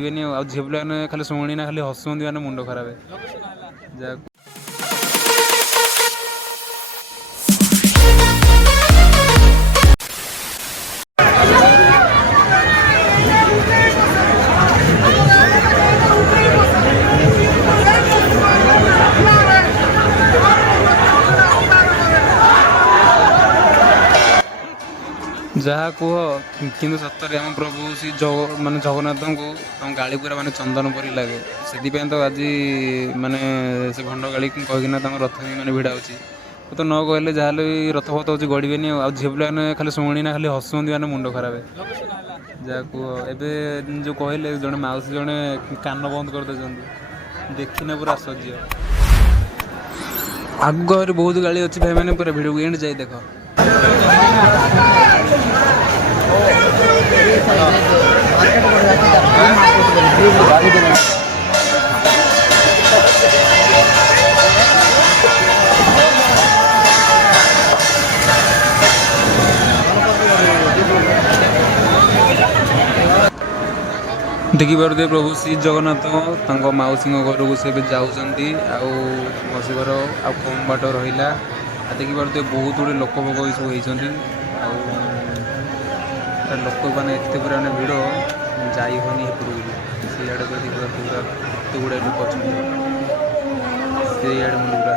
झील पे खाली शुणी ना खाली हसुंदी मैंने मुंड खराब है। जहाँ कह कि सतर आम प्रभु श्री मानने जगन्नाथ को गाड़ी पूरा मानने चंदन परी लगे से तो आज मानने से भंड गाड़ी कहीकिना रथ भी मैंने भिड़ा तो न कहले जहाँ भी रथ फथ हो गड़बे झील पे खाली शुणी ना खाली हसुंदी मैंने मुंड खराब है। जहाँ कह एवं जो कहले जड़े मौसी जड़े कान बंद कर दे देखने पूरा आश्चर्य आगे बहुत गाड़ी अच्छी भाई मैंने पूरा भिड़ एंड जाए देख देखिपे प्रभु श्री जगन्नाथ मौसी घर को से जाऊँगी मौसी घर आ कम बाट रहा देखिपे बहुत गुड़े लोक भोग सब होती लोक मैंने एत पूरा भिड़ जाई होनी सीआड़े पूरा एत गुड़ाए लोक अच्छा से पूरा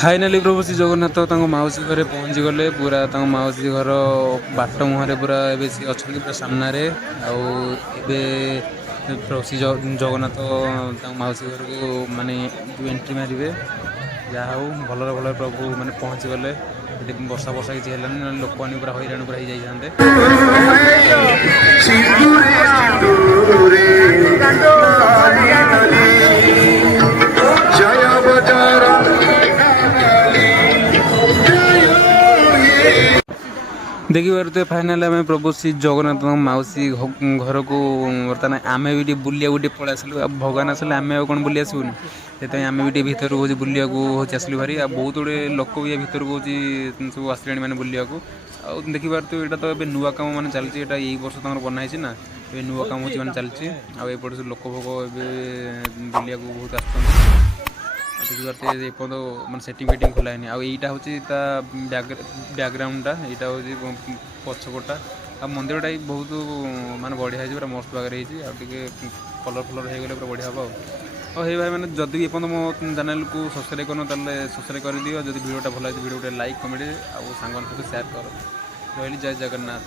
फाइनाली प्रभु श्री जगन्नाथ मौसी घर पहुँची गले पूरा मौसी घर बाट मुहर पूरा सी अच्छा पूरा सामने प्रभु श्री जगन्नाथ मौसी घर को माने एंट्री मारे जहाँ हूँ भल भल प्रभु मैंने पहुँची गले वर्षा वर्षा किसी है लोक मैंने पूरा हईराण पूरा हो जाते देखिए फाइनाल आम प्रभु श्री जगन्नाथ मौसी घर को बर्तमान आम भी बुलिया गोटे पलि आसलु भगवान आसले आम कौन बुली आसबुनि से आम भी भर हूँ बुलिया आसलु भारी बहुत गुड़े लोक भी भर को सब आसले मैंने बुलिया देखिपार तो यहाँ तो नुआ कम मैंने चलती यही वर्ष तक बनाई ना ये नुआ कम हो चलती आउट से लोक भोग बुलिया बहुत आस देखिए एपर्त मैं सेटिंग फेटिंग खोलानी आईटा हूँ बैकग्राउंडटा यहाँ हूँ पछपटा आ मंदिर भी बहुत माने बढ़िया पूरा मस्त भागे कलर फलर हो गले पूरा बढ़िया हम और भाई मैंने जदि एपर्त मो चैनल को सब्सक्राइब करना सब्सक्राइब कर दियो जब वीडियोटा भल भिडियो लाइक कमेंट आ सांग सहित शेयर कर रही जय जगन्नाथ।